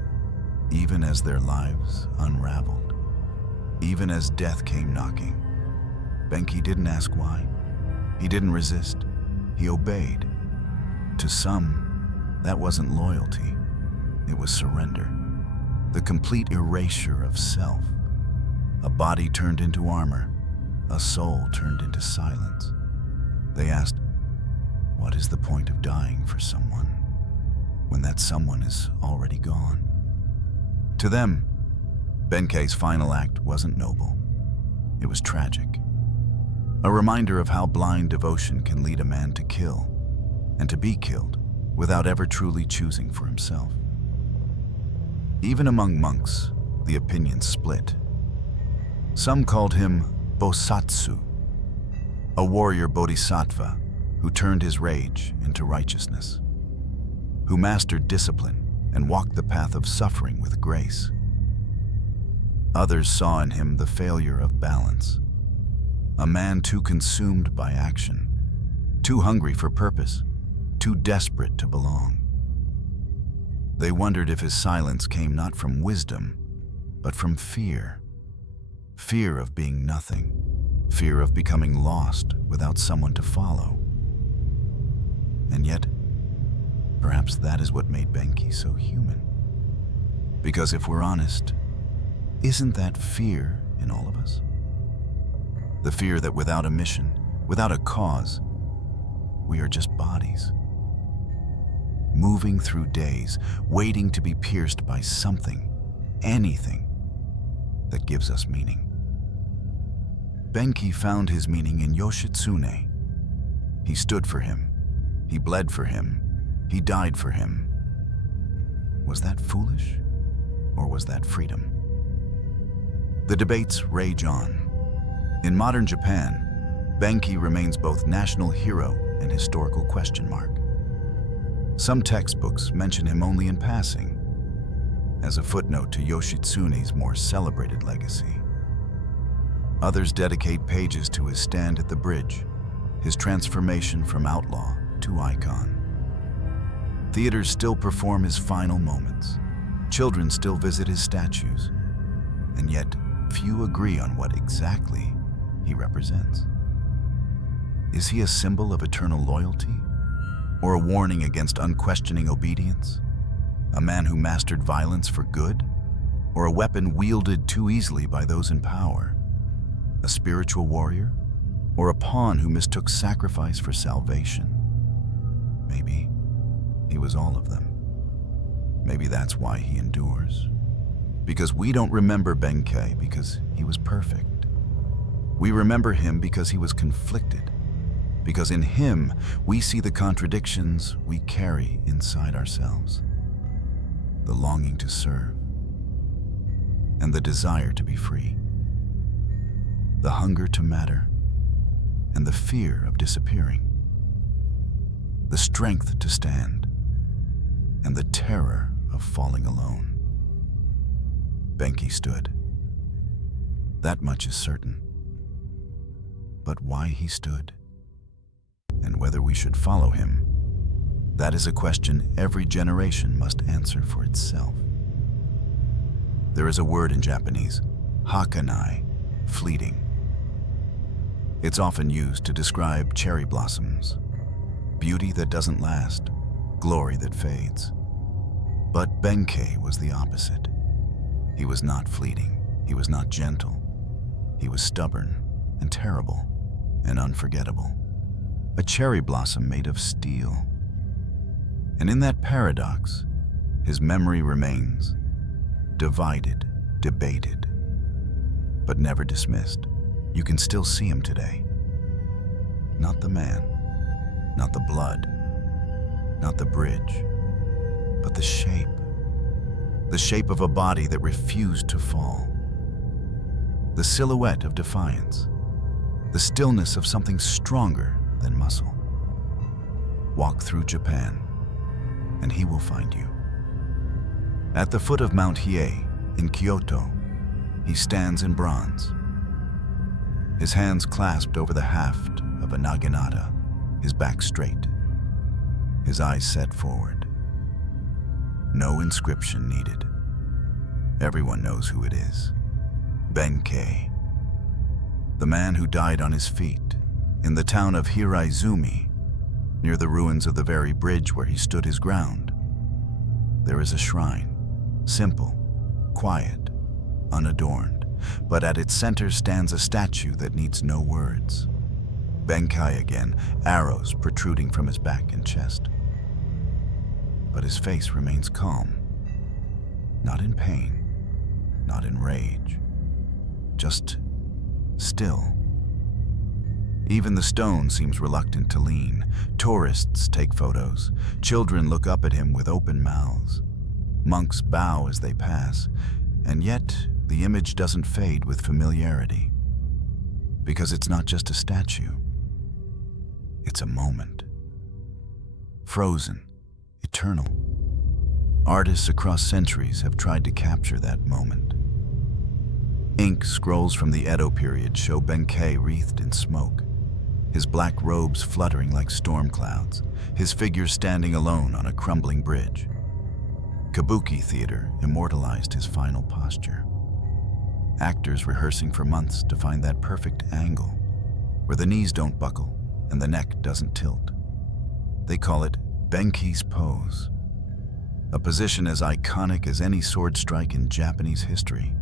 even as their lives unraveled, even as death came knocking. Benkei didn't ask why. He didn't resist. He obeyed. To some, that wasn't loyalty. It was surrender. The complete erasure of self. A body turned into armor. A soul turned into silence. They asked, what is the point of dying for someone when that someone is already gone? To them, Benkei's final act wasn't noble. It was tragic. A reminder of how blind devotion can lead a man to kill, and to be killed without ever truly choosing for himself. Even among monks, the opinions split. Some called him Bosatsu, a warrior bodhisattva who turned his rage into righteousness, who mastered discipline and walked the path of suffering with grace. Others saw in him the failure of balance, a man too consumed by action, too hungry for purpose, too desperate to belong. They wondered if his silence came not from wisdom, but from fear. Fear of being nothing, fear of becoming lost without someone to follow. And yet, perhaps that is what made Benkei so human. Because if we're honest, isn't that fear in all of us? The fear that without a mission, without a cause, we are just bodies, moving through days, waiting to be pierced by something, anything, that gives us meaning. Benkei found his meaning in Yoshitsune. He stood for him. He bled for him. He died for him. Was that foolish, or was that freedom? The debates rage on. In modern Japan, Benkei remains both national hero and historical question mark. Some textbooks mention him only in passing, as a footnote to Yoshitsune's more celebrated legacy. Others dedicate pages to his stand at the bridge, his transformation from outlaw to icon. Theaters still perform his final moments. Children still visit his statues, and yet few agree on what exactly he represents. Is he a symbol of eternal loyalty, or a warning against unquestioning obedience? A man who mastered violence for good, or a weapon wielded too easily by those in power? A spiritual warrior, or a pawn who mistook sacrifice for salvation? Maybe he was all of them. Maybe that's why he endures. Because we don't remember Benkei because he was perfect. We remember him because he was conflicted. Because in him, we see the contradictions we carry inside ourselves. The longing to serve, and the desire to be free. The hunger to matter, and the fear of disappearing. The strength to stand, and the terror of falling alone. Benkei stood. That much is certain. But why he stood, and whether we should follow him, that is a question every generation must answer for itself. There is a word in Japanese, hakanai, fleeting. It's often used to describe cherry blossoms, beauty that doesn't last, glory that fades. But Benkei was the opposite. He was not fleeting, he was not gentle. He was stubborn and terrible and unforgettable. A cherry blossom made of steel. And in that paradox, his memory remains, divided, debated, but never dismissed. You can still see him today. Not the man, not the blood, not the bridge, but the shape. The shape of a body that refused to fall. The silhouette of defiance. The stillness of something stronger than muscle. Walk through Japan, and he will find you. At the foot of Mount Hiei in Kyoto, he stands in bronze. His hands clasped over the haft of a naginata, his back straight, his eyes set forward. No inscription needed. Everyone knows who it is. Benkei, the man who died on his feet in the town of Hiraizumi, near the ruins of the very bridge where he stood his ground. There is a shrine, simple, quiet, unadorned, but at its center stands a statue that needs no words. Benkei again, arrows protruding from his back and chest. But his face remains calm, not in pain, not in rage, just still. Even the stone seems reluctant to lean. Tourists take photos. Children look up at him with open mouths. Monks bow as they pass, and yet the image doesn't fade with familiarity. Because it's not just a statue. It's a moment. Frozen, eternal. Artists across centuries have tried to capture that moment. Ink scrolls from the Edo period show Benkei wreathed in smoke, his black robes fluttering like storm clouds, his figure standing alone on a crumbling bridge. Kabuki theater immortalized his final posture. Actors rehearsing for months to find that perfect angle, where the knees don't buckle and the neck doesn't tilt. They call it Benkei's pose, a position as iconic as any sword strike in Japanese history.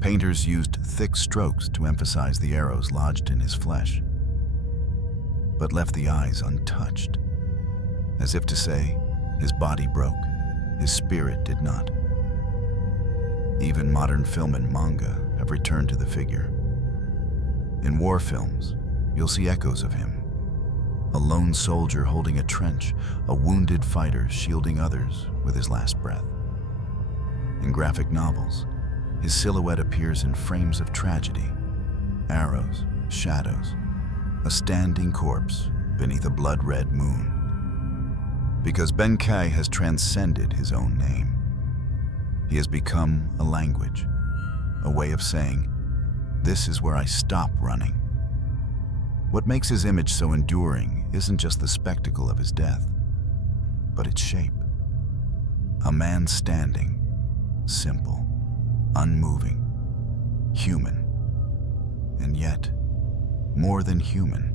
Painters used thick strokes to emphasize the arrows lodged in his flesh, but left the eyes untouched, as if to say, his body broke, his spirit did not. Even modern film and manga have returned to the figure. In war films, you'll see echoes of him. A lone soldier holding a trench, a wounded fighter shielding others with his last breath. In graphic novels, his silhouette appears in frames of tragedy, arrows, shadows, a standing corpse beneath a blood-red moon. Because Benkei has transcended his own name. He has become a language, a way of saying, "This is where I stop running." What makes his image so enduring isn't just the spectacle of his death, but its shape. A man standing, simple, unmoving, human, and yet more than human.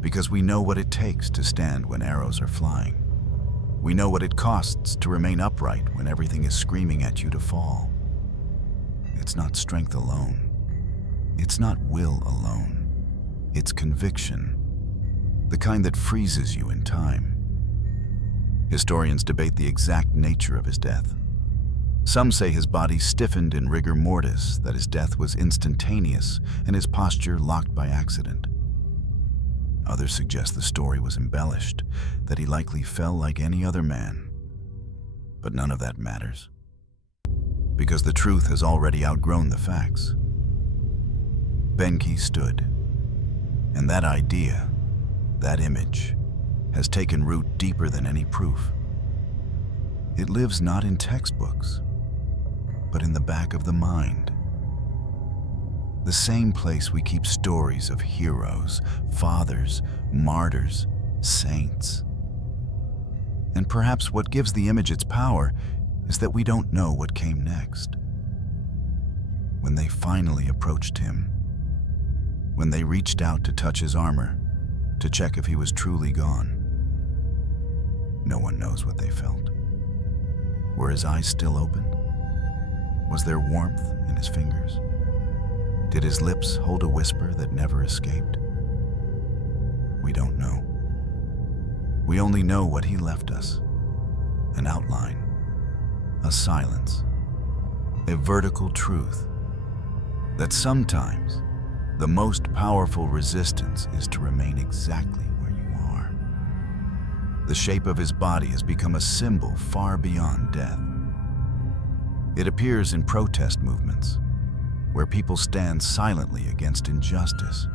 Because we know what it takes to stand when arrows are flying. We know what it costs to remain upright when everything is screaming at you to fall. It's not strength alone. It's not will alone. It's conviction, the kind that freezes you in time. Historians debate the exact nature of his death. Some say his body stiffened in rigor mortis, that his death was instantaneous and his posture locked by accident. Others suggest the story was embellished, that he likely fell like any other man. But none of that matters, because the truth has already outgrown the facts. Benkei stood, and that idea, that image, has taken root deeper than any proof. It lives not in textbooks, but in the back of the mind. The same place we keep stories of heroes, fathers, martyrs, saints. And perhaps what gives the image its power is that we don't know what came next. When they finally approached him, when they reached out to touch his armor, to check if he was truly gone, no one knows what they felt. Were his eyes still open? Was there warmth in his fingers? Did his lips hold a whisper that never escaped? We don't know. We only know what he left us. An outline, a silence, a vertical truth that sometimes the most powerful resistance is to remain exactly where you are. The shape of his body has become a symbol far beyond death. It appears in protest movements, where people stand silently against injustice.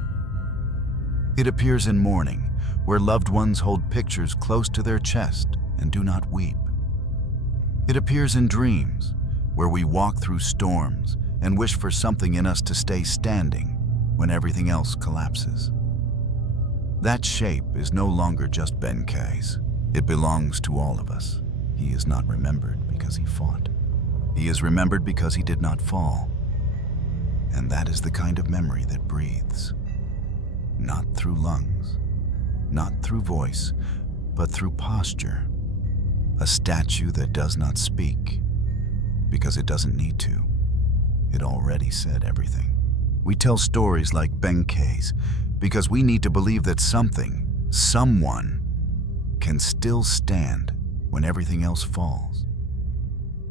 It appears in mourning, where loved ones hold pictures close to their chest and do not weep. It appears in dreams, where we walk through storms and wish for something in us to stay standing when everything else collapses. That shape is no longer just Benkei's. It belongs to all of us. He is not remembered because he fought. He is remembered because he did not fall. And that is the kind of memory that breathes. Not through lungs, not through voice, but through posture. A statue that does not speak, because it doesn't need to. It already said everything. We tell stories like Benkei's because we need to believe that something, someone, can still stand when everything else falls.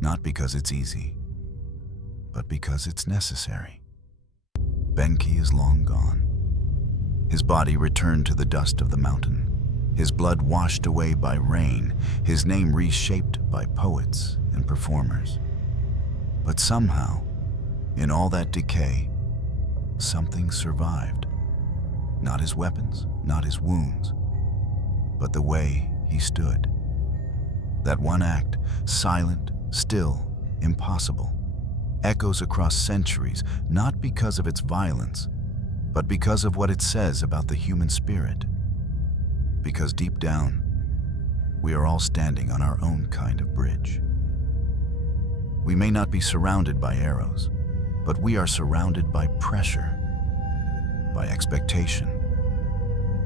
Not because it's easy, but because it's necessary. Benkei is long gone. His body returned to the dust of the mountain, his blood washed away by rain, his name reshaped by poets and performers. But somehow, in all that decay, something survived. Not his weapons, not his wounds, but the way he stood. That one act, silent, still, impossible, echoes across centuries, not because of its violence, but because of what it says about the human spirit. Because deep down, we are all standing on our own kind of bridge. We may not be surrounded by arrows, but we are surrounded by pressure, by expectation,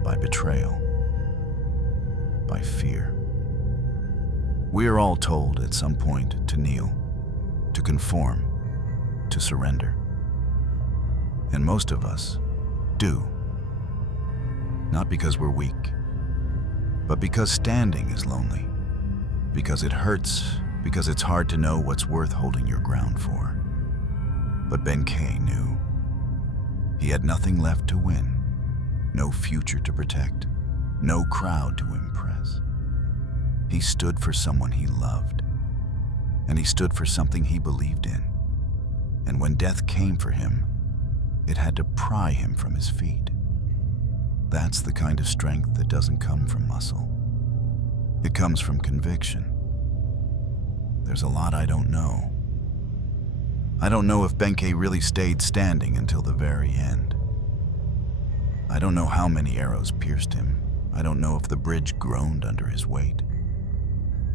by betrayal, by fear. We are all told at some point to kneel, to conform, to surrender. And most of us do. Not because we're weak, but because standing is lonely, because it hurts, because it's hard to know what's worth holding your ground for. But Benkei knew. He had nothing left to win, no future to protect, no crowd to impress. He stood for someone he loved, and he stood for something he believed in. And when death came for him, it had to pry him from his feet. That's the kind of strength that doesn't come from muscle. It comes from conviction. There's a lot I don't know. I don't know if Benkei really stayed standing until the very end. I don't know how many arrows pierced him. I don't know if the bridge groaned under his weight,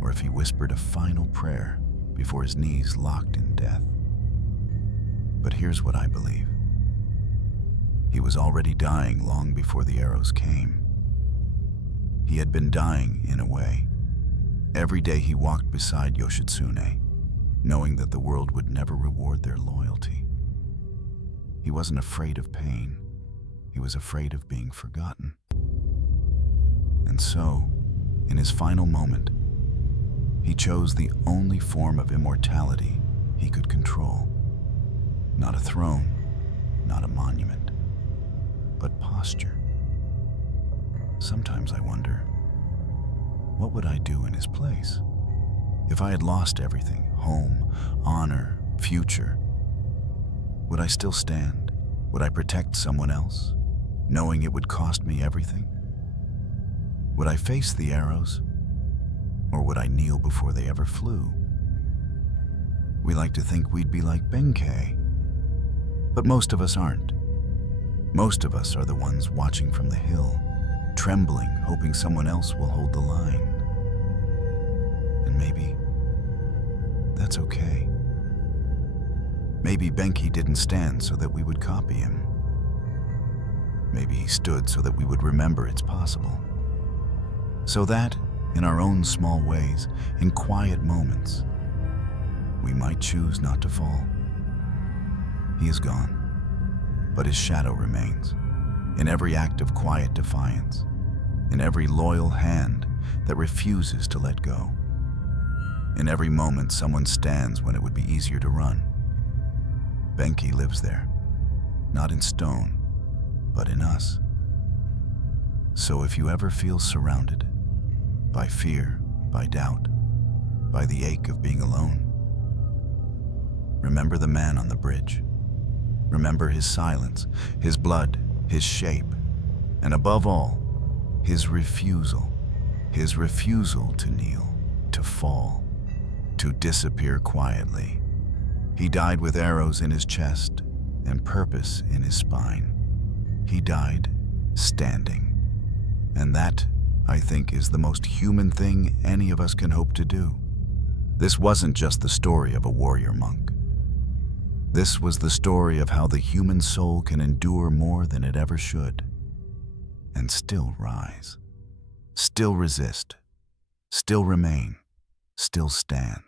or if he whispered a final prayer before his knees locked in death. But here's what I believe. He was already dying long before the arrows came. He had been dying in a way. Every day he walked beside Yoshitsune, knowing that the world would never reward their loyalty. He wasn't afraid of pain. He was afraid of being forgotten. And so, in his final moment, he chose the only form of immortality he could control. Not a throne, not a monument, but posture. Sometimes I wonder, what would I do in his place? If I had lost everything, home, honor, future, would I still stand? Would I protect someone else, knowing it would cost me everything? Would I face the arrows, or would I kneel before they ever flew? We like to think we'd be like Benkei, but most of us aren't. Most of us are the ones watching from the hill, trembling, hoping someone else will hold the line. And maybe that's okay. Maybe Benkei didn't stand so that we would copy him. Maybe he stood so that we would remember it's possible. So that, in our own small ways, in quiet moments, we might choose not to fall. He is gone, but his shadow remains, in every act of quiet defiance, in every loyal hand that refuses to let go, in every moment someone stands when it would be easier to run. Benkei lives there, not in stone, but in us. So if you ever feel surrounded by fear, by doubt, by the ache of being alone, remember the man on the bridge. Remember his silence, his blood, his shape, and above all, his refusal to kneel, to fall, to disappear quietly. He died with arrows in his chest and purpose in his spine. He died standing. And that, I think, is the most human thing any of us can hope to do. This wasn't just the story of a warrior monk. This was the story of how the human soul can endure more than it ever should, and still rise, still resist, still remain, still stand.